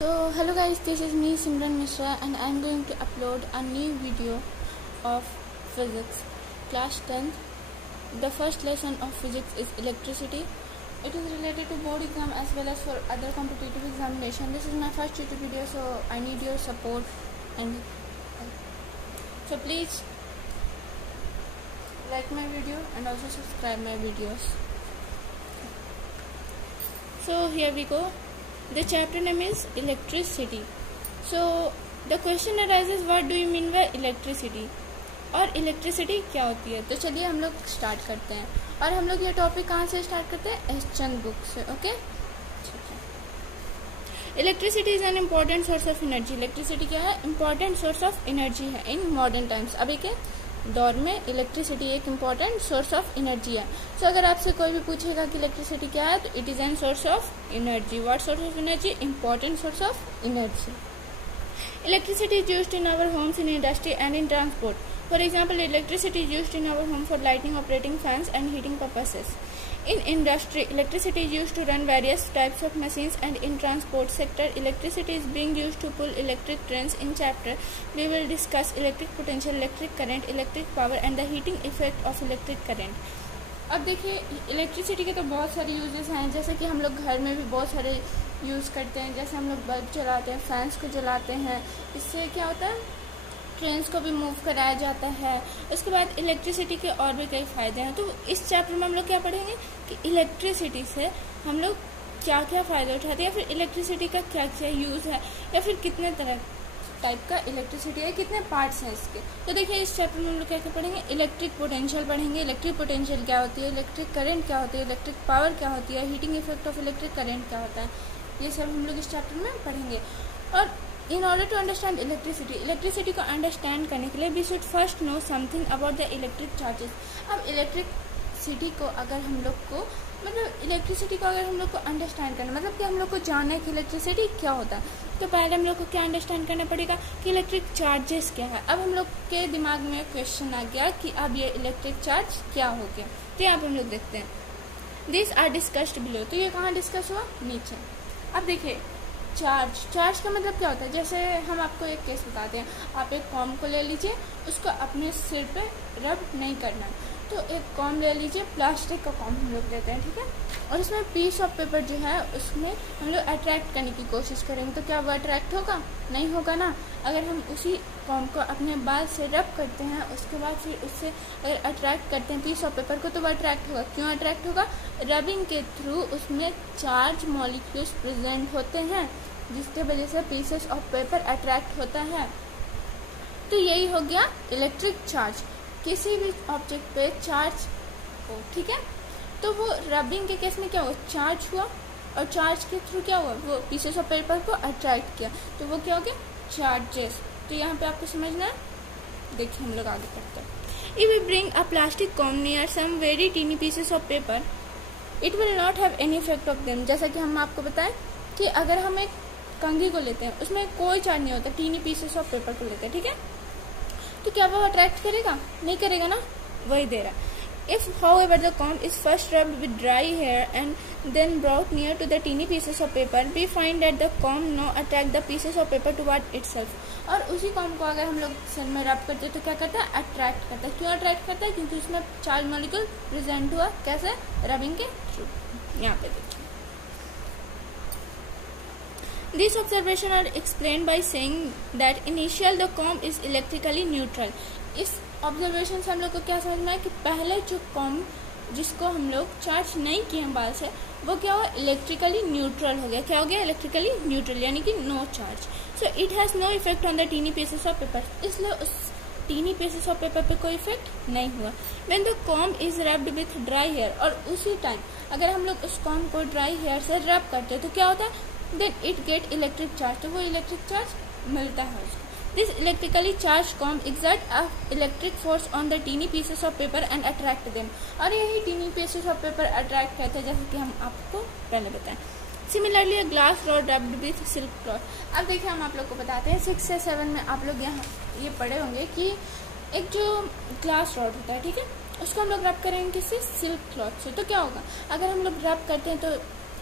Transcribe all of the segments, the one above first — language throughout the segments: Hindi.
So hello guys, this is me Simran Mishra and I am going to upload a new video of physics class 10th. The first lesson of physics is electricity. It is related to board exam as well as for other competitive examination. This is my first YouTube video, so I need your support, and so please like my video and also subscribe my videos. So here we go. The chapter name is electricity. So the question arises, what do you mean by electricity? और इलेक्ट्रिसिटी क्या होती है? तो चलिए हम लोग स्टार्ट करते हैं। और हम लोग ये टॉपिक कहाँ से स्टार्ट करते हैं? एस चंद बुक से। ओके, ठीक है। Electricity is an important source of energy. Electricity क्या है? इम्पॉर्टेंट सोर्स ऑफ एनर्जी है इन मॉडर्न टाइम्स। अभी के दौर में इलेक्ट्रिसिटी एक इम्पॉर्टेंट सोर्स ऑफ एनर्जी है। सो अगर आपसे कोई भी पूछेगा कि इलेक्ट्रिसिटी क्या है, तो it is an source of energy. What source of energy? Important source of energy. Electricity is used in our homes, in industry and in transport. For example, electricity is used in our home for lighting, operating fans and heating purposes. In industry, electricity is used to run various types of machines, and in transport sector, electricity is being used to pull electric trains. In chapter, we will discuss electric potential, electric current, electric power and the heating effect of electric current. अब देखिए, इलेक्ट्रिसिटी के तो बहुत सारे यूजेस हैं, जैसे कि हम लोग घर में भी बहुत सारे यूज़ करते हैं। जैसे हम लोग बल्ब चलाते हैं, फैंस को जलाते हैं, इससे क्या होता है? ट्रेन्स को भी मूव कराया जाता है। उसके बाद इलेक्ट्रिसिटी के और भी कई फ़ायदे हैं। तो इस चैप्टर में हम लोग क्या पढ़ेंगे कि इलेक्ट्रिसिटी से हम लोग क्या क्या फ़ायदे उठाते हैं, या फिर इलेक्ट्रिसिटी का क्या क्या यूज़ है, या फिर कितने तरह टाइप का इलेक्ट्रिसिटी है, कितने पार्ट्स हैं इसके। तो देखिए, इस चैप्टर में हम लोग क्या क्या पढ़ेंगे? इलेक्ट्रिक पोटेंशियल पढ़ेंगे। इलेक्ट्रिक पोटेंशियल क्या होती है? इलेक्ट्रिक करंट क्या होती है? इलेक्ट्रिक पावर क्या होती है? Heating effect of electric current क्या होता है? ये सब हम लोग इस चैप्टर में पढ़ेंगे। और in order to understand electricity को अंडरस्टैंड करने के लिए we should first know something about the electric charges. अब इलेक्ट्रिसिटी को अगर हम लोग को इलेक्ट्रिसिटी को अगर हम लोग को अंडरस्टैंड करना, मतलब कि हम लोग को जानना है कि इलेक्ट्रिसिटी क्या होता है, तो पहले हम लोग को क्या अंडरस्टैंड करना पड़ेगा कि इलेक्ट्रिक चार्जेस क्या है। अब हम लोग के दिमाग में क्वेश्चन आ गया कि अब ये इलेक्ट्रिक चार्ज क्या हो गया। तो यहाँ पर हम लोग देखते हैं, दिस आर डिस्कस्ड बिलो। तो ये कहाँ डिस्कस हुआ? नीचे। अब देखिए, चार्ज का मतलब क्या होता है? जैसे हम आपको एक केस बताते हैं, आप एक कॉम को ले लीजिए, उसको अपने सिर पे रब नहीं करना। तो एक कॉम ले लीजिए, प्लास्टिक का कॉम हम लोग लेते हैं, ठीक है, और उसमें पीस ऑफ पेपर जो है उसमें हम लोग अट्रैक्ट करने की कोशिश करेंगे, तो क्या वो अट्रैक्ट होगा? नहीं होगा ना। अगर हम उसी कॉम को अपने बाल से रब करते हैं, उसके बाद फिर उससे अगर अट्रैक्ट करते हैं पीस ऑफ पेपर को, तो वो अट्रैक्ट होगा। क्यों अट्रैक्ट होगा? रबिंग के थ्रू उसमें चार्ज मॉलिक्यूल्स प्रेजेंट होते हैं, जिसके वजह से पीसेस ऑफ पेपर अट्रैक्ट होता है। तो यही हो गया इलेक्ट्रिक चार्ज। किसी भी ऑब्जेक्ट पे चार्ज हो, ठीक है, तो वो रबिंग के केस में क्या हुआ? चार्ज हुआ, और चार्ज के थ्रू क्या हुआ? वो पीसेस ऑफ पेपर को अट्रैक्ट किया, तो वो क्या हो गया? चार्जेस। तो यहाँ पे आपको समझना है। देखिए, हम लोग आगे पढ़ते हैं। If we bring a plastic comb near some very tiny pieces of paper, it will not have any effect of them. जैसा कि हम आपको बताएं कि अगर हम एक कंघी को लेते हैं, उसमें कोई चार्ज नहीं होता, टीनी पीसेस ऑफ पेपर को लेते हैं, ठीक है, तो क्या वो अट्रैक्ट करेगा? नहीं करेगा ना। वही दे रहा है। If, however, the comb is first rubbed with dry hair and then brought near to the teeny pieces of paper, we find that the comb now attract the pieces of paper toward itself. और उसी कॉम को अगर हम लोग सिर में रब करते हैं, तो क्या करता है? अट्रैक्ट करता है। क्यों अट्रैक्ट करता है? क्योंकि उसमें चार्ज मॉलिक्यूल प्रेजेंट हुआ। कैसे? रबिंग के थ्रू। यहाँ पे देखिए, These observations are explained by saying that initial the comb is electrically neutral. इस ऑब्जर्वेशन से हम लोग को क्या समझ में है कि पहले जो कॉम जिसको हम लोग चार्ज नहीं किए हैं बाल से, वो क्या हुआ? इलेक्ट्रिकली न्यूट्रल हो गया। क्या हो गया? इलेक्ट्रिकली न्यूट्रल, यानी कि no charge. So it has no effect on the tiny pieces of paper. इसलिए उस टीनी पीसेस ऑफ पेपर पे कोई इफेक्ट नहीं हुआ। When the comb is rubbed with dry hair, और उसी टाइम अगर हम लोग उस कॉम को ड्राई हेयर से रब करते हैं, तो क्या होता है? Then it get electric charge. तो वो इलेक्ट्रिक चार्ज मिलता है उसको। This electrically charged comb exert a electric force on the teeny pieces of paper and attract them. और यही teeny pieces of paper attract करते हैं, जैसे कि हम आपको पहले बताएं। Similarly, a glass rod rubbed with silk cloth. अब देखिए, हम आप लोग को बताते हैं, 6 से 7 में आप लोग यहाँ ये पढ़े होंगे कि एक जो ग्लास रॉड होता है, ठीक है, उसको हम लोग रब करेंगे किससे? सिल्क क्लॉथ से। तो क्या होगा? अगर हम लोग रब करते हैं, तो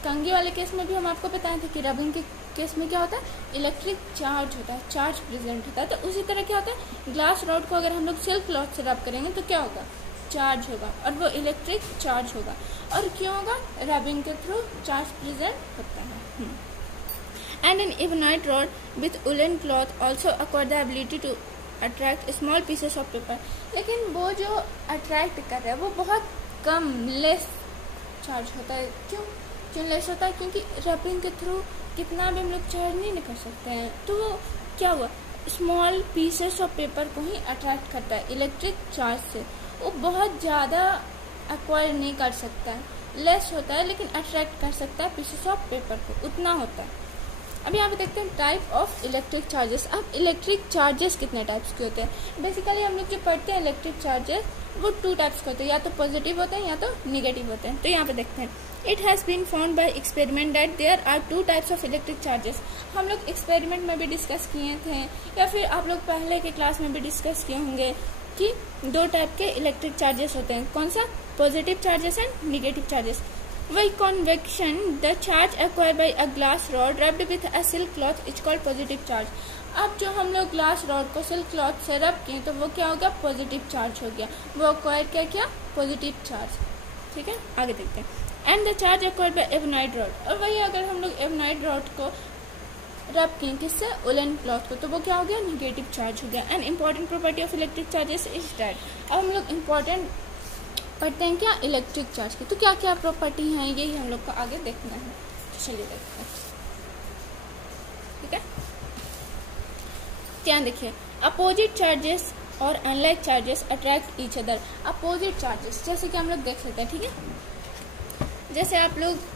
कंघी वाले केस में भी हम आपको बताए थे कि रबिंग के केस में क्या होता है, इलेक्ट्रिक चार्ज होता है, चार्ज प्रेजेंट होता है। तो उसी तरह क्या होता है, ग्लास रॉड को अगर हम लोग सिल्क क्लॉथ से रब करेंगे तो क्या होगा, चार्ज होगा, और वो इलेक्ट्रिक चार्ज होगा। और क्यों होगा, रबिंग के थ्रू चार्ज प्रेजेंट होता है। And an ebonite rod with woollen cloth also acquire the ability to attract small pieces of paper. लेकिन वो जो अट्रैक्ट कर रहा है वो बहुत कम, लेस चार्ज होता है। क्यों लेस होता है, क्योंकि रबिंग के थ्रू कितना भी हम लोग चार्ज नहीं कर सकते हैं। तो वो क्या हुआ, स्मॉल पीसेस ऑफ पेपर को ही अट्रैक्ट करता है इलेक्ट्रिक चार्ज से। वो बहुत ज़्यादा एक्वायर नहीं कर सकता है, लेस होता है, लेकिन अट्रैक्ट कर सकता है पीसेस ऑफ पेपर को, उतना होता है। अब यहाँ पे देखते हैं टाइप ऑफ इलेक्ट्रिक चार्जेस। अब इलेक्ट्रिक चार्जेस कितने टाइप्स के होते हैं। बेसिकली हम लोग जो पढ़ते हैं इलेक्ट्रिक चार्जेस वो 2 टाइप्स के होते हैं, या तो पॉजिटिव होते हैं या तो निगेटिव होते हैं। तो यहाँ पे देखते हैं, it has been found by experiment that there are 2 types of electric charges. हम लोग एक्सपेरिमेंट में भी डिस्कस किए थे, या फिर आप लोग पहले के क्लास में भी डिस्कस किए होंगे कि 2 टाइप के इलेक्ट्रिक चार्जेस होते हैं। कौन सा, positive charges and negative charges. By convection, the charge acquired by a glass rod rubbed with a silk cloth is called positive charge. अब जो हम लोग ग्लास रॉड को सिल्क क्लॉथ से रब किए तो वो क्या हो गया, पॉजिटिव चार्ज हो गया, वो अक्वायर क्या किया, पॉजिटिव चार्ज। ठीक है, आगे देखते हैं। And the charge acquired by ebonite rod, और वही अगर हम लोग एबनाइट रॉड को रब किए किससे, वुलन क्लॉथ को, तो वो क्या हो गया, निगेटिव चार्ज हो गया। And important property of electric charges is that, अब हम लोग इम्पॉर्टेंट पढ़ते हैं क्या, इलेक्ट्रिक चार्ज की। तो क्या क्या प्रॉपर्टी हैं, यही हम लोग को आगे देखना है। चलिए देखते हैं, ठीक है। ध्यान देखिए, अपोजिट चार्जेस और unlike charges attract each other. Opposite charges जैसे कि हम लोग देख सकते हैं, ठीक है। जैसे आप लोग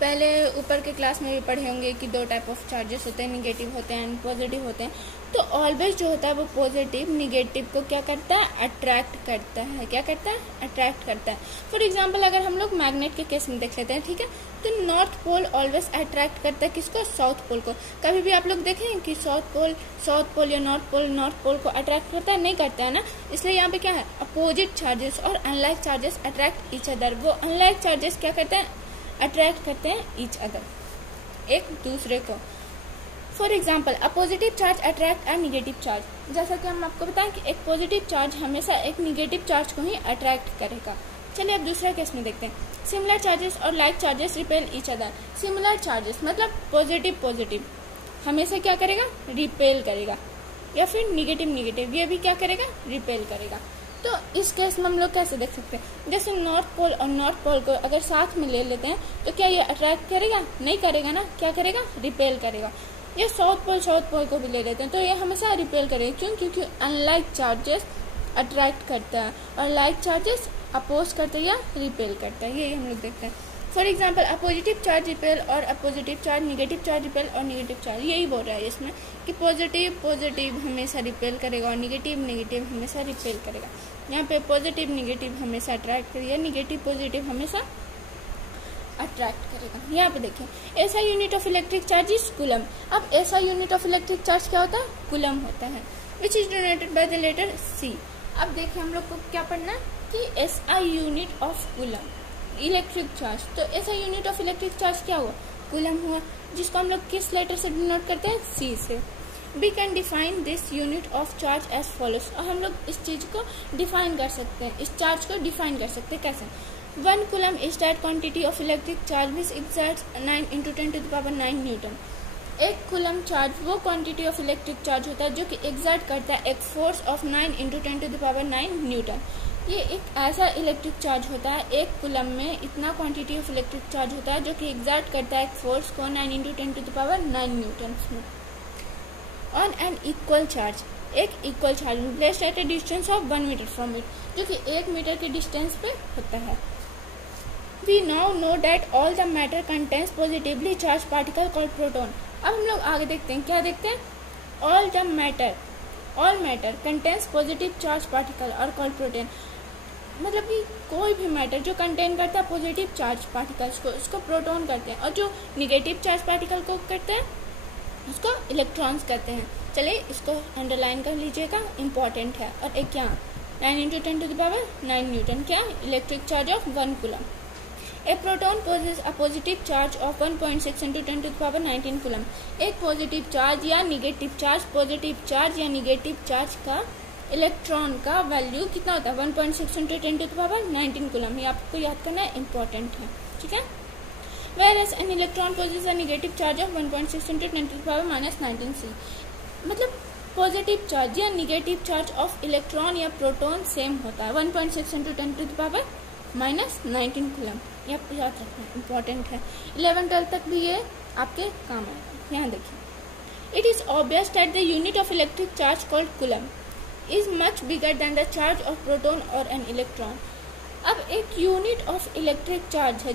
पहले ऊपर के क्लास में भी पढ़े होंगे कि 2 टाइप ऑफ चार्जेस होते हैं, निगेटिव होते हैं एंड पॉजिटिव होते हैं। तो ऑलवेज जो होता है वो पॉजिटिव निगेटिव को क्या करता है, अट्रैक्ट करता है। क्या करता है, अट्रैक्ट करता है। फॉर एग्जांपल अगर हम लोग मैग्नेट के केस में देख लेते हैं, ठीक है, तो नॉर्थ पोल ऑलवेज अट्रैक्ट करता है किसको, साउथ पोल को। कभी भी आप लोग देखें कि साउथ पोल या नॉर्थ पोल को अट्रैक्ट करता है, नहीं करता है ना। इसलिए यहाँ पे क्या है, अपोजिट चार्जेस और unlike charges attract each other. वो अनलाइक चार्जेस क्या करते हैं, अट्रैक्ट करते हैं ईच अदर, एक दूसरे को। For example a positive charge attract a negative charge. जैसा कि हम आपको बताएं कि एक पॉजिटिव चार्ज हमेशा एक निगेटिव चार्ज को ही अट्रैक्ट करेगा। चलिए अब दूसरा केस में देखते हैं। सिमिलर चार्जेस और like charges repel each other. Similar charges मतलब पॉजिटिव हमेशा क्या करेगा, रिपेल करेगा, या फिर निगेटिव ये भी क्या करेगा, रिपेल करेगा। तो इस केस में हम लोग कैसे देख सकते हैं, जैसे नॉर्थ पोल और नॉर्थ पोल को अगर साथ में ले लेते हैं तो क्या ये अट्रैक्ट करेगा, नहीं करेगा ना, क्या करेगा, रिपेल करेगा। ये साउथ पोल को भी ले लेते हैं तो ये हमेशा रिपेल करेगा। क्यों, क्योंकि अनलाइक चार्जेस अट्रैक्ट करता है और लाइक चार्जेस अपोज करता है या रिपेल करता है, यही हम लोग देखते हैं। For example a positive charge repel और a positive charge, negative charge repel और निगेटिव चार्ज, यही बोल रहा है इसमें कि पॉजिटिव हमेशा रिपेल करेगा और निगेटिव हमेशा रिपेल करेगा। यहाँ पे पॉजिटिव हमेशा अट्रैक्ट करेगा, निगेटिव पॉजिटिव हमेशा अट्रैक्ट करेगा। यहाँ पे देखिए ऐसा unit of electric charge is coulomb. अब ऐसा यूनिट ऑफ इलेक्ट्रिक चार्ज क्या होता है, कूलम होता है, which is denoted by the letter C। अब देखिए हम लोग को क्या पढ़ना है कि SI unit of coulomb, electric charge. तो ऐसा यूनिट ऑफ इलेक्ट्रिक चार्ज क्या हुआ, कूलम हुआ, जिसको हम लोग किस लेटर से डिनोट करते हैं, C से। We can define this unit of charge as follows। और हम लोग इस चीज को डिफाइन कर सकते हैं, इस चार्ज को डिफाइन कर सकते हैं कैसे। 1 coulomb is that quantity of electric charge which exerts 9 × 10⁻⁹ Newton. 1 coulomb charge वो क्वांटिटी ऑफ इलेक्ट्रिक चार्ज होता है जो कि एक्सर्ट करता है एक फोर्स ऑफ 9 × 10⁻⁹ न्यूटन। ये एक ऐसा इलेक्ट्रिक चार्ज होता है, 1 कूलम में इतना क्वांटिटी ऑफ इलेक्ट्रिक चार्ज होता है जो कि एक्सर्ट करता है एक फोर्स को 9 × 10⁻⁹ newton on an equal charge, एक equal charge placed at a distance of 1 metre from it, जो कि 1 मीटर के डिस्टेंस पे होता है। We now know that all the matter contains positively charge particle called proton. अब हम लोग आगे देखते हैं, क्या देखते हैं, all matter contains positive charge particle और कॉल्ड प्रोटॉन। मतलब कि कोई भी मैटर जो कंटेन करता है पॉजिटिव चार्ज पार्टिकल्स को, उसको प्रोटॉन कहते हैं, और जो निगेटिव चार्ज पार्टिकल को करते हैं उसको इलेक्ट्रॉन्स कहते हैं। चलिए इसको अंडरलाइन कर लीजिएगा, इम्पॉर्टेंट है। और एक क्या, 9 × 10⁻⁹ न्यूटन क्या, electric charge of 1 coulomb. A proton possess a positive charge of 1.6 × 10⁻19 coulomb. एक पॉजिटिव चार्ज या निगेटिव चार्ज, पॉजिटिव चार्ज या निगेटिव चार्ज का इलेक्ट्रॉन का वैल्यू कितना होता है 1.6 × 10⁻19 कूलम। ये आपको याद करना है, इंपॉर्टेंट है, ठीक है। Whereas an electron possesses a negative charge of 1.6 × 10⁻−19 C। मतलब पॉजिटिव चार्ज या निगेटिव चार्ज ऑफ इलेक्ट्रॉन या प्रोटॉन सेम होता है 1.6 × 10⁻−19 कूलम। ये आपको याद रखना है, इंपॉर्टेंट है। 11-12 तक भी ये आपके काम आएगा। यहाँ देखिए, it is obvious that the unit of electric charge called coulomb is much bigger than the charge of proton और एन इलेक्ट्रॉन। अब एक यूनिट ऑफ इलेक्ट्रिक चार्ज है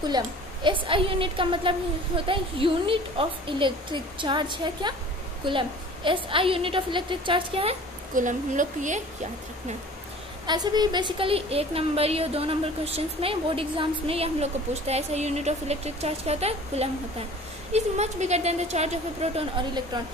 कूलम। SI यूनिट का मतलब होता है यूनिट ऑफ इलेक्ट्रिक चार्ज है क्या, coulomb. SI unit of electric charge क्या है, कूलम। हम लोग को ये याद रखना है। ऐसे भी बेसिकली 1 नंबर या 2 नंबर क्वेश्चंस में बोर्ड एग्जाम्स में ये हम लोग को पूछता है। SI unit of electric charge क्या होता है, कूलम होता है। Is much bigger than the charge of A proton और इलेक्ट्रॉन।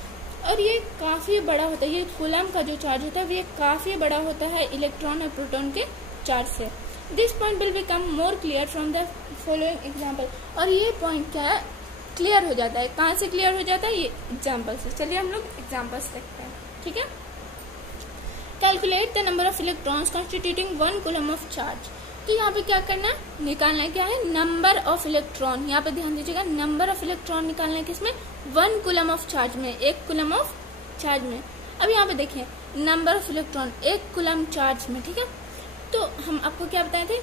और ये काफी बड़ा होता है, ये कूलम का जो चार्ज होता है ये काफी बड़ा होता है इलेक्ट्रॉन और प्रोटॉन के चार्ज से। This point will become more clear from the following example. और ये पॉइंट क्या है, क्लियर हो जाता है। कहाँ से क्लियर हो जाता है, ये एग्जाम्पल से। चलिए हम लोग एग्जाम्पल्स देखते हैं, ठीक है। Calculate the number of electrons constituting 1 coulomb of charge. तो यहाँ पे क्या करना है, निकालना है क्या है, नंबर ऑफ इलेक्ट्रॉन। यहाँ पे ध्यान दीजिएगा, नंबर ऑफ इलेक्ट्रॉन निकालना है किसमें, 1 कूलम ऑफ चार्ज में, 1 कूलम ऑफ चार्ज में। अब यहाँ पे देखिए number of electron 1 coulomb charge में, ठीक है। तो हम आपको क्या बताए थे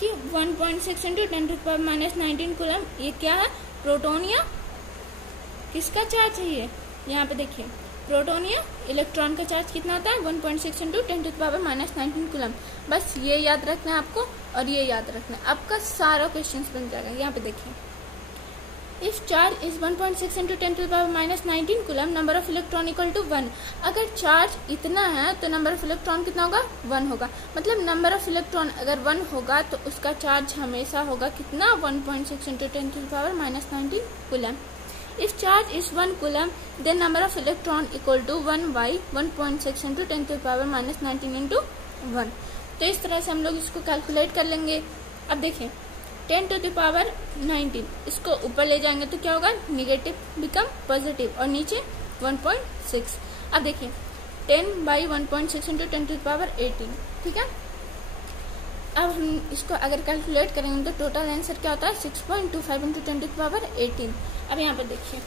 कि 1.6 × 10⁻−19 कूलम ये क्या है, प्रोटॉन या किसका चार्ज है ये, यहाँ पे देखिए प्रोटॉन या इलेक्ट्रॉन का चार्ज कितना होता है 1.6 × 10⁻−19 कूलम। बस ये याद रखना है आपको और ये याद रखना है, आपका सारा क्वेश्चन बन जाएगा। यहाँ पे देखिए, if charge is 1.6 × 10⁻−19 coulomb, number of electron equal to 1। अगर चार्ज इतना है तो नंबर ऑफ इलेक्ट्रॉन कितना होगा, 1 होगा। मतलब नंबर ऑफ इलेक्ट्रॉन अगर 1 होगा तो उसका चार्ज हमेशा होगा कितना, 1.6 × 10⁻−19 coulomb. If charge is 1 coulomb then number of electron equal to 1/1.6 × 10⁻−19 × 1। तो इस तरह से हम लोग इसको कैलकुलेट कर लेंगे। अब देखिए 10⁻19 इसको ऊपर ले जाएंगे तो क्या होगा, निगेटिव बिकम पॉजिटिव और नीचे 1.6। अब देखिए 10/1.6 × 10⁻18, ठीक है। अब हम इसको अगर कैलकुलेट करेंगे तो टोटल आंसर क्या होता है 6.25 × 10⁻18। अब यहाँ पे देखिए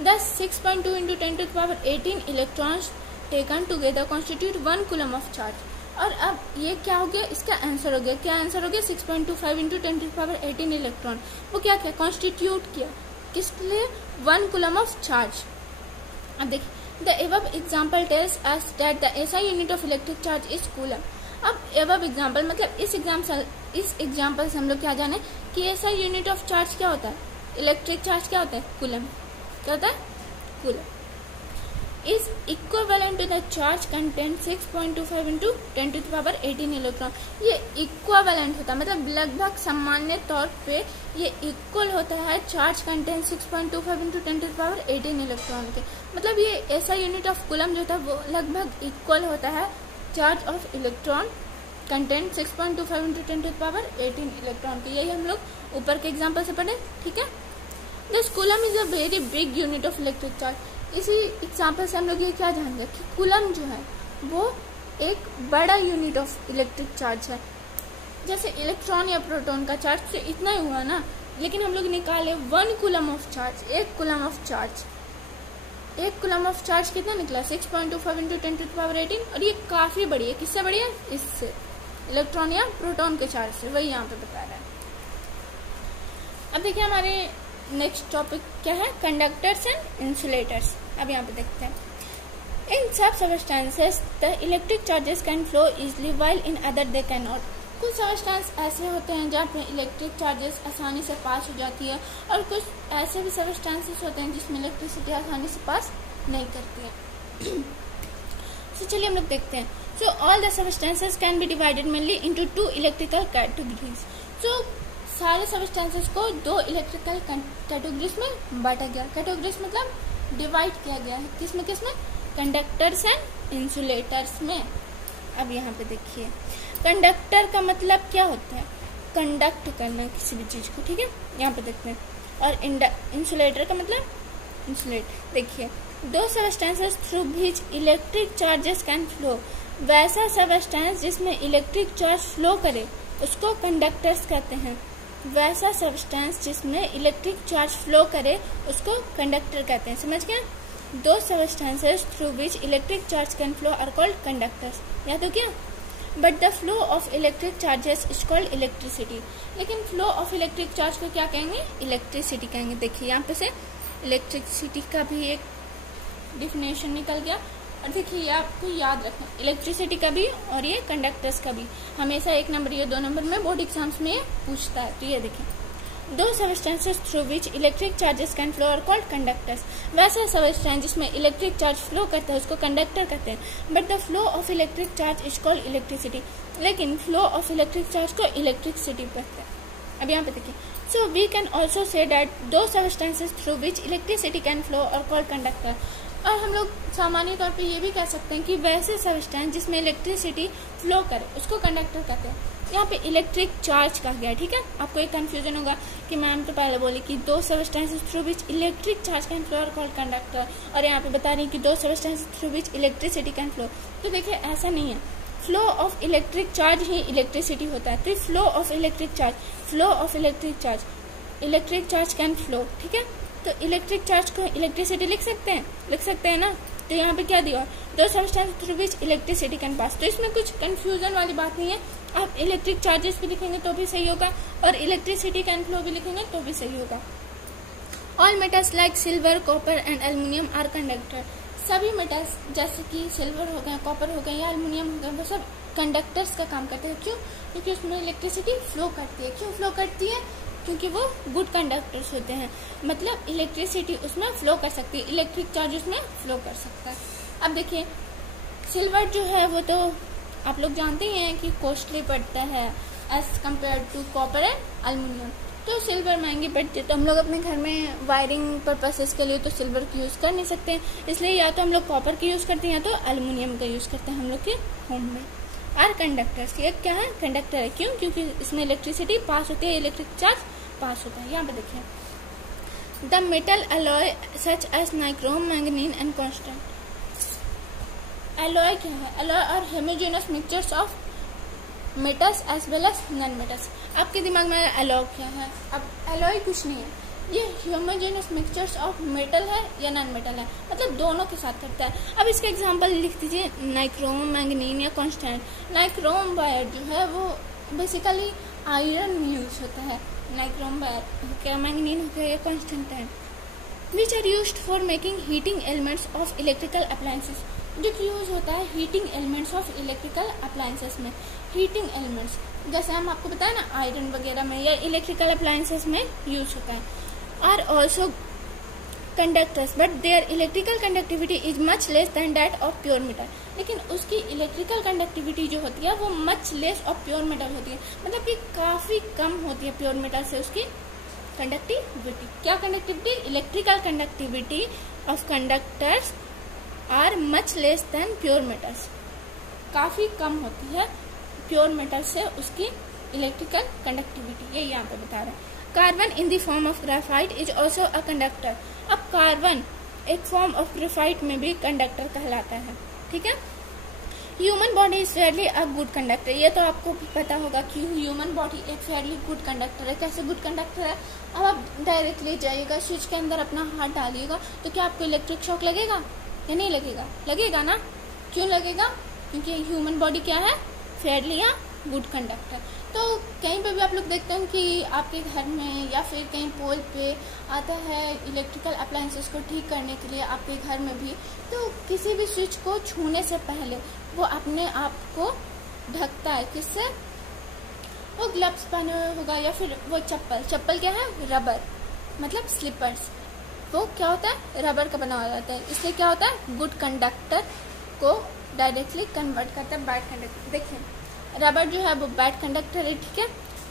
the 6.2 × 10⁻18 electrons taken together constitute 1 coulomb of charge. और अब ये क्या हो गया, इसका आंसर हो गया, क्या आंसर हो गया 6.25 × 10⁻18 इलेक्ट्रॉन। वो क्या किया, कॉन्स्टिट्यूट किया किसके लिए, 1 कूलम ऑफ चार्ज। अब देखिए the above example tells us that the SI unit of electric charge is coulomb. अब एबव एग्जाम्पल मतलब इस एग्जाम्पल से हम लोग क्या जाने कि SI यूनिट ऑफ चार्ज क्या होता है, इलेक्ट्रिक चार्ज क्या होता है, कूलम। क्या होता है, coulomb. is equivalent to the charge content 6.25 × 10⁻18 electron. ये इक्विवेलेंट होता है मतलब लगभग सामान्य तौर पे ये इक्वल होता है चार्ज कंटेंट 6.25 × 10⁻18 इलेक्ट्रॉन के। मतलब ये SI यूनिट ऑफ कूलम जो था वो लगभग इक्वल होता है charge of electron content 6.25 × 10⁻18 electron के। यही हम लोग ऊपर के एग्जाम्पल से पढ़े, ठीक है। This coulomb is a very big unit of electric charge. इसी एग्जाम्पल से हम लोग ये क्या जान गए कि कूलम जो है वो एक बड़ा यूनिट ऑफ इलेक्ट्रिक चार्ज है। जैसे इलेक्ट्रॉन या प्रोटॉन का चार्ज तो इतना ही हुआ ना, लेकिन हम लोग निकाले 1 coulomb of charge, 1 coulomb of charge. 1 coulomb of charge कितना निकला 6.25 × 10⁻18 और ये काफी बड़ी है। किससे बड़ी है, इससे, इलेक्ट्रॉन या प्रोटॉन के चार्ज से। वही यहाँ पे बता रहा है। अब देखिए हमारे नेक्स्ट टॉपिक क्या है, कंडक्टर्स एंड इंसुलेटर्स। अब यहाँ पे देखते हैं इन सब substances the electric charges can flow easily while in other they can not. कुछ सबस्टेंस ऐसे होते हैं जहाँ पे इलेक्ट्रिक चार्जेस आसानी से पास हो जाती है और कुछ ऐसे भी सबस्टेंसेस होते हैं जिसमें इलेक्ट्रिसिटी आसानी से पास नहीं करती है। तो चलिए हम लोग देखते हैं। So all the substances can be divided mainly into 2 electrical categories. So सारे सबस्टेंसेस को 2 इलेक्ट्रिकल कैटेगरीज में बांटा गया। कैटेगरीज मतलब डिवाइड किया गया है, किसमें किसमें, कंडक्टर्स एंड इंसुलेटर्स में। अब यहाँ पे देखिए कंडक्टर का मतलब क्या होता है, कंडक्ट करना किसी भी चीज को, ठीक है, यहाँ पे देखते हैं। और इंसुलेटर का मतलब इंसुलेट, देखिए दो substances through which electric charges can flow, वैसा सबस्टेंस जिसमें इलेक्ट्रिक चार्ज फ्लो करे उसको कंडक्टर्स कहते हैं। वैसा सबस्टेंस जिसमें इलेक्ट्रिक चार्ज फ्लो करे उसको कंडक्टर कहते हैं। समझ गए? Those substances through which electric charge can flow are called conductors. या तो क्या, but the flow of electric charges is called electricity. लेकिन फ्लो ऑफ इलेक्ट्रिक चार्ज को क्या कहेंगे? इलेक्ट्रिसिटी कहेंगे। देखिए यहाँ पे से इलेक्ट्रिसिटी का भी एक डिफिनेशन निकल गया। और देखिए आपको याद रखना, इलेक्ट्रिसिटी का भी और ये कंडक्टर्स का भी हमेशा 1 नंबर या 2 नंबर में बोर्ड एग्जाम्स में पूछता है। तो ये देखिए, दो substances through which electric charges can flow are called conductors. वैसा सबस्टेंस जिसमें इलेक्ट्रिक चार्ज फ्लो करता है उसको कंडक्टर कहते हैं। But the flow of electric charge is called electricity. लेकिन फ्लो ऑफ इलेक्ट्रिक चार्ज को इलेक्ट्रिसिटी कहते हैं। अब यहाँ पे देखिए, so we can also say that दो substances through which electricity can flow are called conductor. और हम लोग सामान्य तौर पे ये भी कह सकते हैं कि वैसे सबस्टेंस जिसमें इलेक्ट्रिसिटी फ्लो करे उसको कंडक्टर कहते हैं। यहाँ पे इलेक्ट्रिक चार्ज कहा गया, ठीक है। आपको एक कंफ्यूजन होगा कि मैम तो पहले बोली कि those substances through which electric charge can flow are called conductor, और यहाँ पे बता रही कि those substances through which electricity can flow. तो देखिए ऐसा नहीं है, फ्लो ऑफ इलेक्ट्रिक चार्ज ही इलेक्ट्रिसिटी होता है। तो flow of electric charge, flow of electric charge, electric charge can flow, ठीक है। तो इलेक्ट्रिक चार्ज को इलेक्ट्रिसिटी लिख सकते हैं ना। तो यहाँ पे क्या दिया, दो substance through which electricity can pass. तो इसमें कुछ कंफ्यूजन वाली बात नहीं है। आप इलेक्ट्रिक चार्जेस भी लिखेंगे तो भी सही होगा और इलेक्ट्रिसिटी कैन फ्लो भी लिखेंगे तो भी सही होगा। All metals like silver, copper and aluminium are conductor. सभी मेटल्स जैसे कि सिल्वर हो गए, कॉपर हो गए या एल्यूमिनियम हो गए, वो सब कंडक्टर्स का काम करते हैं। क्यों? क्योंकि उसमें इलेक्ट्रिसिटी फ्लो करती है। क्यों फ्लो करती है? क्योंकि वो गुड कंडक्टर्स होते हैं, मतलब इलेक्ट्रिसिटी उसमें फ्लो कर सकती है, इलेक्ट्रिक चार्ज उसमें फ्लो कर सकता है। अब देखिए सिल्वर जो है वो तो आप लोग जानते ही हैं कि कॉस्टली पड़ता है as compare to copper and aluminium. तो सिल्वर महंगी पड़ती है, तो हम लोग अपने घर में वायरिंग पर्पसेस के लिए तो सिल्वर की यूज कर नहीं सकते, इसलिए या तो हम लोग कॉपर की यूज करते हैं या तो एल्यूमिनियम का यूज करते हैं हम लोग के होम में। आर कंडक्टर्स, ये क्या है? कंडक्टर है। क्यों? क्योंकि इसमें इलेक्ट्रिसिटी पास होती है, इलेक्ट्रिक चार्ज पास होता है। यहाँ पे देखिए, the metal alloy such as nichrome, manganin and constant. Alloy क्या है? Alloy are homogeneous mixtures of metals as well as non metals. आपके दिमाग में अलॉय क्या है? अब अलॉय कुछ नहीं है, ये होमोजेनस मिक्सचर्स ऑफ मेटल है या नॉन मेटल है, मतलब दोनों के साथ करता है। अब इसका एग्जांपल लिख दीजिए, नाइक्रोम, मैंगनीन या कॉन्स्टेंट। नाइक्रोम वायर जो है वो बेसिकली आयरन में यूज होता है, नाइक्रोम वायर क्या, मैंगनीन हो गया या constant, which are used for making heating elements of electrical appliances. जो यूज होता है heating elements of electrical appliances में। हीटिंग एलिमेंट्स जैसे हम आपको बताया ना, आयरन वगैरह में या इलेक्ट्रिकल अप्लायंसेस में यूज होता है। Are also conductors but their electrical conductivity is much less than that of pure metal. लेकिन उसकी इलेक्ट्रिकल कंडक्टिविटी जो होती है वो much less of pure metal होती है, मतलब कि काफी कम होती है प्योर मेटल से उसकी कंडक्टिविटी। क्या conductivity? Electrical conductivity of conductors are much less than pure metals. काफी कम होती है प्योर मेटल से उसकी इलेक्ट्रिकल कंडक्टिविटी, ये यहाँ पे बता रहे हैं। Carbon in the form of graphite is also a conductor. अब कार्बन एक फॉर्म ऑफ ग्रेफाइट में भी कंडक्टर कहलाता है, ठीक है। Human body is fairly a good conductor. ये तो आपको भी पता होगा कि ह्यूमन बॉडी एक फेयरली गुड कंडक्टर है। कैसे गुड कंडक्टर है? अब आप डायरेक्टली जाइएगा, स्विच के अंदर अपना हाथ डालिएगा तो क्या आपको इलेक्ट्रिक शॉक लगेगा या नहीं लगेगा? लगेगा ना। क्यों लगेगा? क्योंकि ह्यूमन बॉडी क्या है? फेयरली या गुड कंडक्टर। तो कहीं पे भी आप लोग देखते हैं कि आपके घर में या फिर कहीं पोल पे आता है इलेक्ट्रिकल अप्लायंसेस को ठीक करने के लिए, आपके घर में भी, तो किसी भी स्विच को छूने से पहले वो अपने आप को ढकता है। किससे? वो ग्लव्स पहने हुए होगा या फिर वो चप्पल क्या है? रबर, मतलब स्लीपर्स। वो क्या होता है? रबर का बना हुआ होता है, इसलिए क्या होता है? गुड कंडक्टर को डायरेक्टली कन्वर्ट करता है बैड कंडक्टर। देखिए रबर जो है वो बैड कंडक्टर है, ठीक है।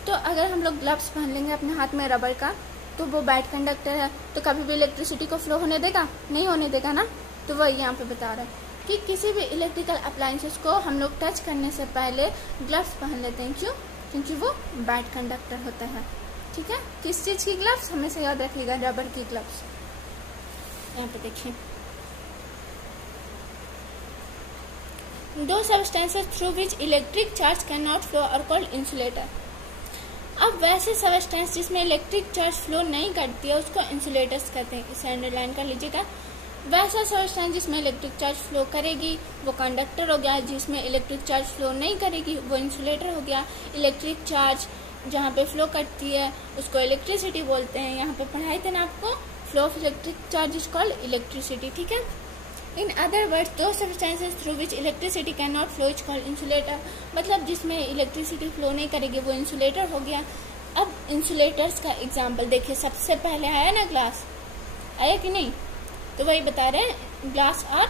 तो अगर हम लोग ग्लव्स पहन लेंगे अपने हाथ में रबर का तो वो बैड कंडक्टर है, तो कभी भी इलेक्ट्रिसिटी को फ्लो होने देगा? नहीं होने देगा ना। तो वही यहाँ पे बता रहा है कि किसी भी इलेक्ट्रिकल अप्लायंसेस को हम लोग टच करने से पहले ग्लव्स पहन लेते हैं। क्यों? क्योंकि वो बैड कंडक्टर होता है। ठीक है, किस चीज की ग्लव्स, हमेशा याद रखिएगा, रबर की ग्लव्स। यहाँ पे देखिए, दो substances through which electric charge can not flow are called insulator. अब वैसे सब्सटेंस जिसमें इलेक्ट्रिक चार्ज फ्लो नहीं करती है उसको इंसुलेटर्स कहते हैं, इसे अंडरलाइन कर लीजिएगा। वैसा सब्सटेंस जिसमें इलेक्ट्रिक चार्ज फ्लो करेगी वो कंडक्टर हो गया, जिसमें इलेक्ट्रिक चार्ज फ्लो नहीं करेगी वो इंसुलेटर हो गया। इलेक्ट्रिक चार्ज जहाँ पे फ्लो करती है उसको इलेक्ट्रिसिटी बोलते हैं। यहाँ पे पढ़ाई थे ना आपको, flow of electric charge is called electricity. ठीक है, इन अदर वर्ड्स दो substances through which electricity can not flow is called insulator. मतलब जिसमें इलेक्ट्रिसिटी फ्लो नहीं करेगी वो इंसुलेटर हो गया। अब इंसुलेटर्स का एग्जाम्पल देखिए, सबसे पहले आया ना ग्लास, आया कि नहीं, तो वही बता रहे हैं, ग्लास आर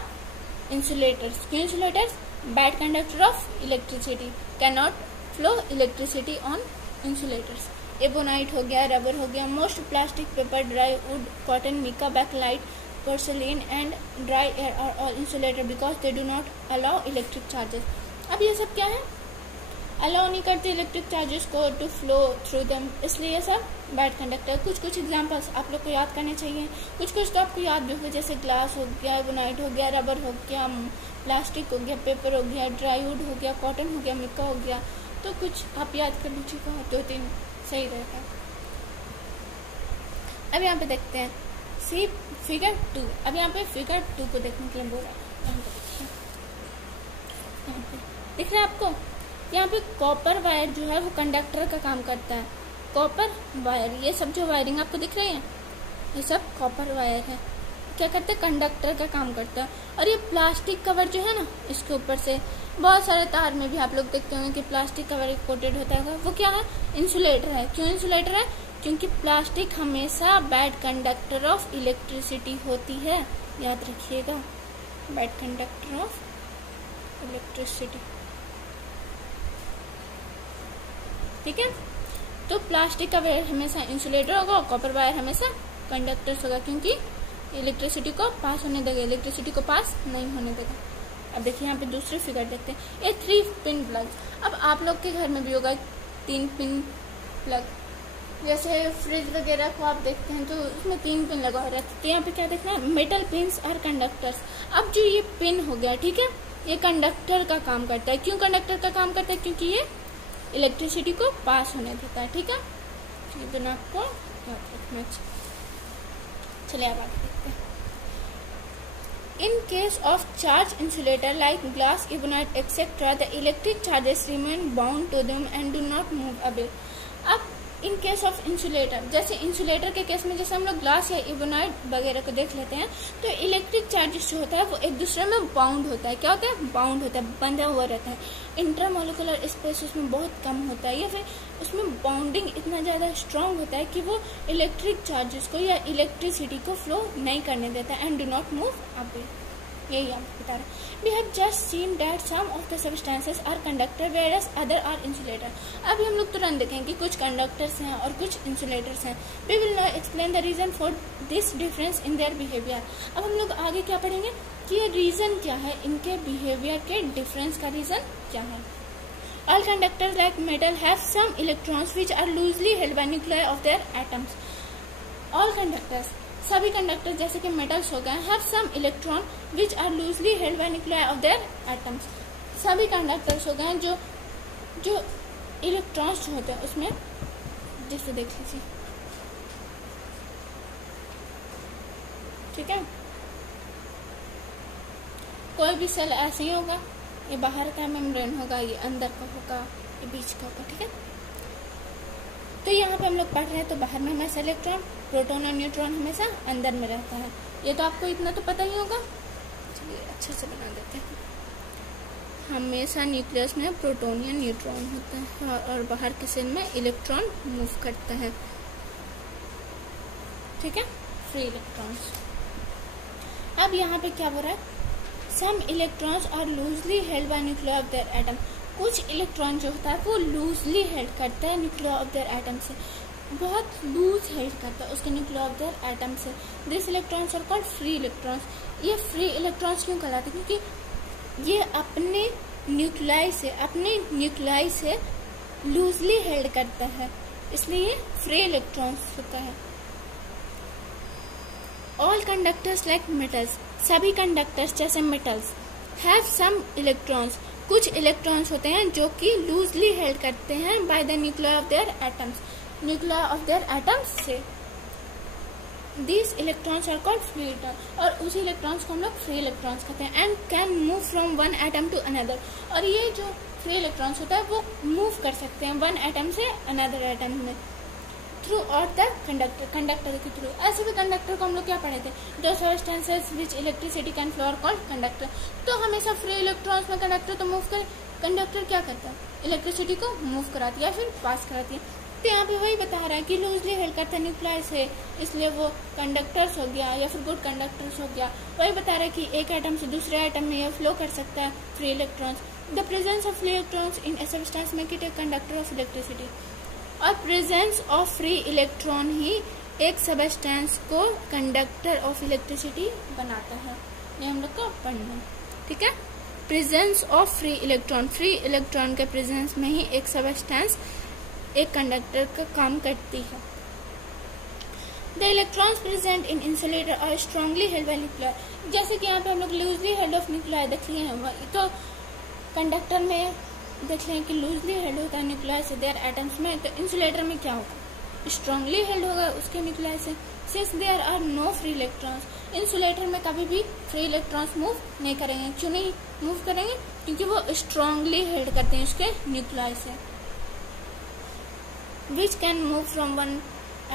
इंसुलेटर्स। क्यों insulators? Bad conductor of electricity, can not flow electricity on insulators. Ebonite हो गया, रबर हो गया। Most plastic, paper, dry wood, cotton, mica, bakelite, porcelain and dry air are all insulator because they do not allow electric charges. अब ये सब क्या है? अलाउ नहीं करते इलेक्ट्रिक चार्जेस को टू फ्लो थ्रू देम, इसलिए ये सब बैड कंडक्टर। कुछ कुछ एग्जांपल्स आप लोग को याद करने चाहिए, कुछ कुछ तो आपको याद भी हो, जैसे ग्लास हो गया, एबोनाइट हो गया, रबर हो गया, प्लास्टिक हो गया, पेपर हो गया, ड्राई वुड हो गया, कॉटन हो गया, मिका हो गया। तो कुछ आप याद कर लीजिएगा, 2-3 सही रहेगा। अब यहाँ पे देखते हैं सी फिगर 2। अब यहाँ पे फिगर 2 को देखने के लिए बोल रहा है। यहाँ पे देखिए, यहाँ पे दिख रहा है आपको, यहाँ पे कॉपर वायर जो है वो कंडक्टर का काम करता है। कॉपर वायर, ये सब जो वायरिंग आपको दिख रही है ये सब कॉपर वायर है, क्या करते हैं? कंडक्टर का काम करता है। और ये प्लास्टिक कवर जो है ना, इसके ऊपर से बहुत सारे तार में भी आप लोग देखते होंगे कि प्लास्टिक कवर कोटेड होता है, वो क्या है? इंसुलेटर है। क्यों इंसुलेटर है? क्योंकि प्लास्टिक हमेशा बैड कंडक्टर ऑफ इलेक्ट्रिसिटी होती है, याद रखिएगा, बैड कंडक्टर ऑफ इलेक्ट्रिसिटी। ठीक है, तो प्लास्टिक का वायर हमेशा इंसुलेटर होगा और कॉपर वायर हमेशा कंडक्टर्स होगा, क्योंकि इलेक्ट्रिसिटी को पास होने देगा, इलेक्ट्रिसिटी को पास नहीं होने देगा। अब देखिए यहाँ पे दूसरी फिगर देखते हैं, ये 3 पिन प्लग। अब आप लोग के घर में भी होगा 3 पिन प्लग, जैसे फ्रिज वगैरह को आप देखते हैं तो उसमें 3 पिन लगा हो रहा है। तो यहाँ पे क्या देखना है? मेटल पिन्स और कंडक्टर्स। अब जो ये पिन हो गया, ठीक है, ये कंडक्टर का काम करता है। क्यों कंडक्टर का काम करता है? क्योंकि ये इलेक्ट्रिसिटी को पास होने देता है। ठीक है, ये दोनों आपको याद रखना चाहिए। चलिए अब आगे देखते हैं। In case of charged insulator like glass, ebonite, etc., the electric charges remain bound to them and do not move away. अब इन केस ऑफ इंसुलेटर, जैसे इंसुलेटर के केस में जैसे हम लोग ग्लास या इबोनाइट वगैरह को देख लेते हैं, तो इलेक्ट्रिक चार्जेस जो होता है वो एक दूसरे में बाउंड होता है। क्या होता है? बाउंड होता है, बंधा हुआ रहता है। इंटरमोलिकुलर स्पेस उसमें बहुत कम होता है, या फिर उसमें बाउंडिंग इतना ज़्यादा स्ट्रांग होता है कि वो इलेक्ट्रिक चार्जेस को या इलेक्ट्रिसिटी को फ्लो नहीं करने देता and do not move away. यही हम बता रहे हैं। We have just seen that some of the substances are conductor whereas other are insulator. अभी हम लोग तुरंत देखेंगे कि कुछ कंडक्टर्स हैं और कुछ इंसुलेटर्स हैं। We will now explain the reason for this difference in their behavior. अब हम लोग आगे क्या पढ़ेंगे कि ये रीजन क्या है, इनके बिहेवियर के डिफरेंस का रीजन क्या है। All conductors like metal have some electrons which are loosely held by nuclei of their atoms. All conductors, सभी कंडक्टर जैसे कि मेटल्स हो गए, have some electron which are loosely held by nuclei of their atoms. सभी कंडक्टर्स हो गए जो इलेक्ट्रॉन्स जो होते हैं उसमें, जैसे देख लीजिए, ठीक है, कोई भी सेल ऐसे ही होगा, ये बाहर का मेम्ब्रेन होगा, ये अंदर का होगा, ये बीच का होगा। ठीक है, तो यहाँ पे हम लोग पढ़ रहे हैं तो बाहर में हमेशा इलेक्ट्रॉन, प्रोटॉन और न्यूट्रॉन हमेशा अंदर में रहता है। ये तो आपको इतना तो पता ही होगा। चलिए अच्छे से बना देते हैं। हमेशा न्यूक्लियस में प्रोटॉन या न्यूट्रॉन होता है और बाहर के सेल में इलेक्ट्रॉन मूव करता है। ठीक है, फ्री इलेक्ट्रॉन्स। अब यहाँ पे क्या हो रहा है? Some electrons are loosely held by nuclear of their atom. कुछ इलेक्ट्रॉन जो होता है वो लूजली हेल्ड करता है न्यूक्लियर ऑफ देयर एटम से, बहुत लूज हेल्ड करता है उसके न्यूक्लियर ऑफ देयर एटम से। This electrons are called free electrons. ये फ्री इलेक्ट्रॉन्स क्यों कहलाते हैं? क्योंकि ये अपने न्यूक्लियाई से लूजली हेल्ड करता है, इसलिए ये फ्री इलेक्ट्रॉन्स होता है। ऑल कंडक्टर्स लाइक मेटल्स, सभी कंडक्टर्स जैसे मेटल्स, हैव सम इलेक्ट्रॉन्स, कुछ इलेक्ट्रॉन्स होते हैं जो कि लूजली हेल्ड करते हैं by the nuclear of their atoms, nuclear of their atoms से। These electrons are called free electrons, और उसी इलेक्ट्रॉन्स को हम लोग फ्री इलेक्ट्रॉन्स कहते हैं। And can move from one atom to another, और ये जो फ्री इलेक्ट्रॉन्स होता है वो मूव कर सकते हैं वन एटम से अनदर एटम में through out the conductor, conductor के थ्रू। ऐसे भी कंडक्टर को हम लोग क्या पढ़े थे, दो substances which electricity can flow are called conductor. तो हमेशा फ्री इलेक्ट्रॉन्स में कंडक्टर तो मूव करे, कंडक्टर क्या करता है, इलेक्ट्रिसिटी को मूव कराती है या फिर पास कराती है। तो यहाँ पे वही बता रहा है कि लूजली हेल्ड करता है न्यूक्लियर से, इसलिए वो कंडक्टर्स हो गया या फिर गुड कंडक्टर्स हो गया। वही बता रहा है कि एक एटम से दूसरे एटम में यह फ्लो कर सकता है free electrons. The presence of free electrons in a substance make it a conductor of electricity, और प्रेजेंस ऑफ फ्री इलेक्ट्रॉन ही एक सब्सटेंस को कंडक्टर ऑफ इलेक्ट्रिसिटी बनाता है। ये हम लोग को पढ़ना, ठीक है। प्रेजेंस ऑफ फ्री इलेक्ट्रॉन के प्रेजेंस में ही एक सब्सटेंस एक कंडक्टर का काम करती है। The electrons present in insulator are strongly held by nuclear, जैसे कि यहाँ पे हम लोग लूजली हेल्ड ऑफ न्यूक्लियर देख लिए हैं, तो कंडक्टर में देख लें कि लूजली हेल्ड होता है न्यूक्लियर से देयर एटम्स में, तो इंसुलेटर में क्या होगा, स्ट्रांगली हेल्ड होगा उसके न्यूक्लियर से। Since there are no free electrons, insulator में कभी भी फ्री इलेक्ट्रॉन्स मूव नहीं करेंगे। क्यों नहीं मूव करेंगे, क्योंकि वो स्ट्रांगली हेल्ड करते हैं उसके न्यूक्लियर से। Which can move from one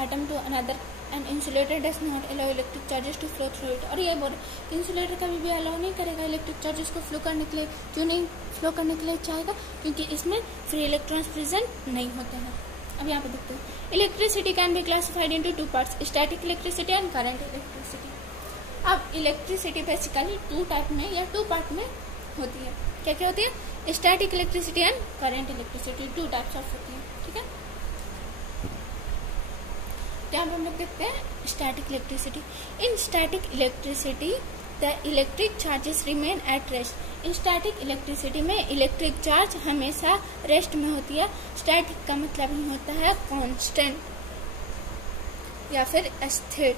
atom to another, and insulator does not allow electric charges to flow through it। और ये बोल इंसुलेटर कभी भी अलाउ नहीं करेगा इलेक्ट्रिक चार्जेस को फ्लो करने के लिए। क्यों नहीं फ्लो करने के लिए चाहेगा, क्योंकि इसमें फ्री इलेक्ट्रॉन्स प्रेजेंट नहीं होते हैं। अब यहाँ पे देखते हैं, electricity can be classified into two parts, static electricity and current electricity. अब इलेक्ट्रिसिटी बेसिकली टू टाइप में या टू पार्ट में होती है। क्या क्या होती है, static electricity and current electricity, two types of होती है, ठीक है। यहाँ पे हम लोग देखते हैं static electricity. In static electricity the electric charges remain at rest. In static electricity में इलेक्ट्रिक चार्ज हमेशा रेस्ट में होती है। स्टैटिक का मतलब ही होता है कांस्टेंट या फिर स्थिर,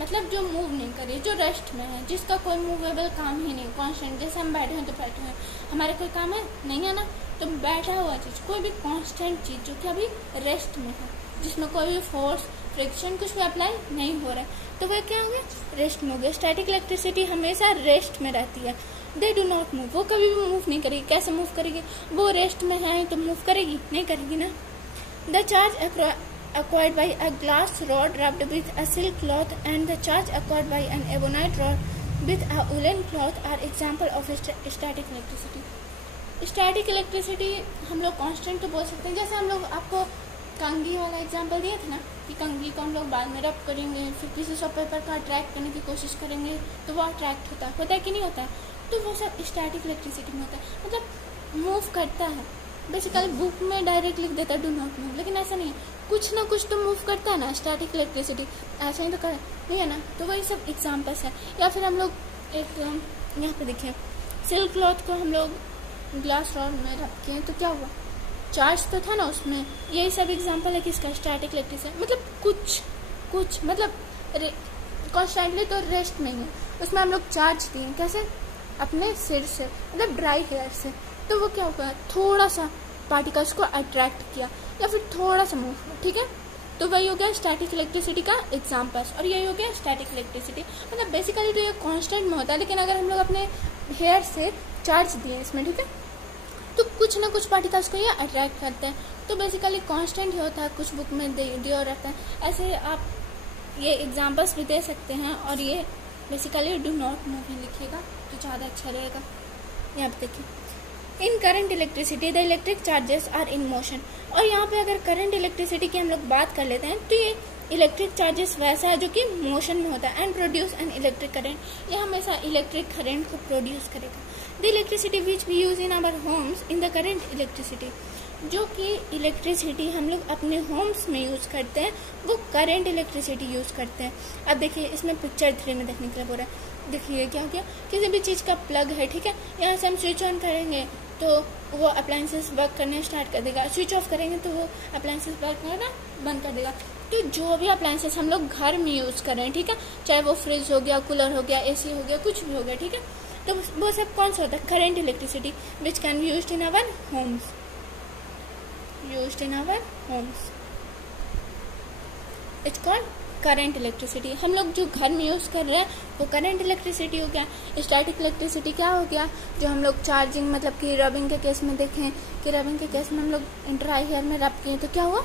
मतलब जो मूव नहीं करे, जो रेस्ट में है, जिसका कोई मूवेबल काम ही नहीं, कांस्टेंट। जैसे हम बैठे हैं तो बैठे हैं, हमारा कोई काम है नहीं है ना, तो बैठा हुआ चीज, कोई भी कांस्टेंट चीज जो कि अभी रेस्ट में है, जिसमें कोई भी फोर्स फ्रिक्शन कुछ भी अप्लाई नहीं हो रहा है, तो वह क्या हो गया, रेस्ट में हो गया। स्टैटिक इलेक्ट्रिसिटी हमेशा रेस्ट में रहती है। दे डू नॉट मूव, वो कभी भी मूव नहीं करेगी। कैसे मूव करेगी, वो रेस्ट में है तो मूव करेगी नहीं, करेगी ना। The charge acquired by a glass rod wrapped with a silk cloth and the charge acquired by an ebonite rod with a woolen cloth are example of static electricity। Static electricity हम लोग कांस्टेंट तो बोल सकते हैं। जैसे हम लोग आपको कंघी वाला एग्जांपल दिए थे ना, कि कंघी को हम लोग बाद में रब करेंगे, फिर पीसेस ऑफ पेपर का अट्रैक्ट करने की कोशिश करेंगे तो वो अट्रैक्ट होता है कि नहीं होता है, तो वो सब स्टैटिक इलेक्ट्रिसिटी में होता है, मतलब मूव करता है। बेसिकली बुक में डायरेक्ट लिख देता है डू नॉट मूव, लेकिन ऐसा नहीं है, कुछ ना कुछ तो मूव करता है ना स्टैटिक इलेक्ट्रिसिटी, ऐसा ही तो कर नहीं है ना। तो वही सब एग्जाम्पल्स हैं। या फिर हम लोग एक यहाँ पे देखिए, सिल्क क्लॉथ को हम लोग ग्लास रॉड में रख के, तो क्या हुआ, चार्ज तो था ना उसमें। यही सब एग्जांपल है किसका, स्टैटिक इलेक्ट्रिसिटी। मतलब कुछ मतलब कॉन्स्टेंटली तो रेस्ट में है, उसमें हम लोग चार्ज दिए, कैसे, अपने सिर से, मतलब ड्राई हेयर से, तो वो क्या होगा, थोड़ा सा पार्टिकल्स को अट्रैक्ट किया या फिर थोड़ा सा मूव हुआ, ठीक है। तो वही हो गया स्टैटिक इलेक्ट्रिसिटी का एग्जाम्पल्स, और यही हो गया स्टैटिक इलेक्ट्रिसिटी। मतलब बेसिकली तो ये कांस्टेंट में होता है, लेकिन अगर हम लोग अपने हेयर से चार्ज दिए इसमें, ठीक है, तो कुछ ना कुछ पार्टिकल्स को ये अट्रैक्ट करते हैं। तो बेसिकली कांस्टेंट ही होता है, कुछ बुक में दिया रहता है। ऐसे आप ये एग्जाम्पल्स भी दे सकते हैं, और ये बेसिकली डू नॉट मूव ही लिखिएगा तो ज़्यादा अच्छा रहेगा। यहाँ पे देखिए, in current electricity the electric charges are in motion. और यहाँ पे अगर करंट इलेक्ट्रिसिटी की हम लोग बात कर लेते हैं, तो ये इलेक्ट्रिक चार्जेस वैसा है जो कि मोशन में होता है। And produce an electric current, ये हमेशा इलेक्ट्रिक करंट को प्रोड्यूस करेगा। The electricity which we use in our homes in the current electricity, जो कि इलेक्ट्रिसिटी हम लोग अपने होम्स में यूज करते हैं, वो करंट इलेक्ट्रिसिटी यूज करते हैं। अब देखिए, इसमें पिक्चर 3 में देखने के लिए बोल रहा है। देखिए क्या हो गया, किसी भी चीज़ का प्लग है, ठीक है, यहाँ से हम स्विच ऑन करेंगे तो वो अप्लाइंसेस वर्क करना स्टार्ट कर देगा। स्विच ऑफ करेंगे तो वो अप्लाइंसेस वर्क करना बंद कर देगा। तो जो भी अप्लाइंसेस हम लोग घर में यूज़ कर रहे हैं, ठीक है, चाहे वो फ्रिज हो गया, कूलर हो गया, एसी हो गया, कुछ भी हो गया, ठीक है, तो वो सब कौन सा होता है? Current electricity which can be used in our homes, used in our homes, it's called current electricity. हम लोग जो घर में यूज़ कर रहे हैं वो करंट इलेक्ट्रिसिटी हो गया। स्टैटिक इलेक्ट्रिसिटी क्या हो गया? जो हम लोग चार्जिंग, मतलब कि रबिंग के केस में देखें कि रबिंग के केस में हम लोग ड्राई हेयर में रब किए तो क्या हुआ?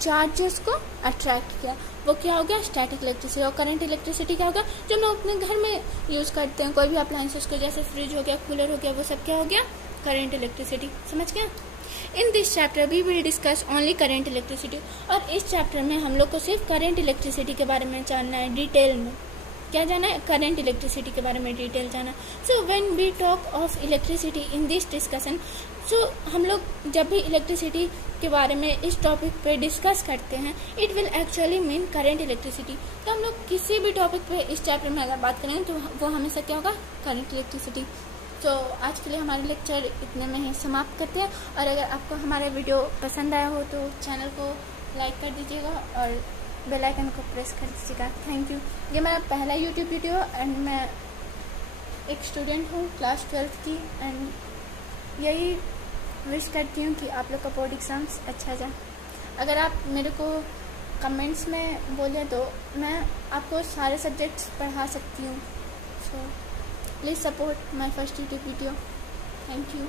चार्जेस को अट्रैक्ट किया, वो क्या हो गया? Static electricity. और करंट इलेक्ट्रिसिटी क्या हो गया? जो हम लोग अपने घर में यूज़ करते हैं, कोई भी अप्लायंसेस को, जैसे फ्रिज हो गया, कूलर हो गया, वो सब क्या हो गया? Current electricity. समझ गया? In this chapter we will discuss only current electricity. और इस चैप्टर में हम लोग को सिर्फ करंट इलेक्ट्रिसिटी के बारे में जानना है, डिटेल में। क्या जाना है? करंट इलेक्ट्रिसिटी के बारे में डिटेल जाना। So when we talk of electricity in this discussion, so हम लोग जब भी इलेक्ट्रिसिटी के बारे में इस टॉपिक पे डिस्कस करते हैं, it will actually mean current electricity. तो हम लोग किसी भी टॉपिक पे इस चैप्टर में अगर बात करें तो वो हमेशा क्या होगा? Current electricity. तो आज के लिए हमारे लेक्चर इतने में ही समाप्त करते हैं। और अगर आपको हमारा वीडियो पसंद आया हो तो चैनल को लाइक कर दीजिएगा और बेल आइकन को प्रेस कर दीजिएगा। Thank you. ये मेरा पहला यूट्यूब वीडियो एंड मैं एक स्टूडेंट हूँ क्लास 12th की, एंड यही विश करती हूँ कि आप लोग का बोर्ड एग्ज़ाम्स अच्छा जाए। अगर आप मेरे को कमेंट्स में बोलें तो मैं आपको सारे सब्जेक्ट्स पढ़ा सकती हूँ। So please support my first YouTube video. Thank you.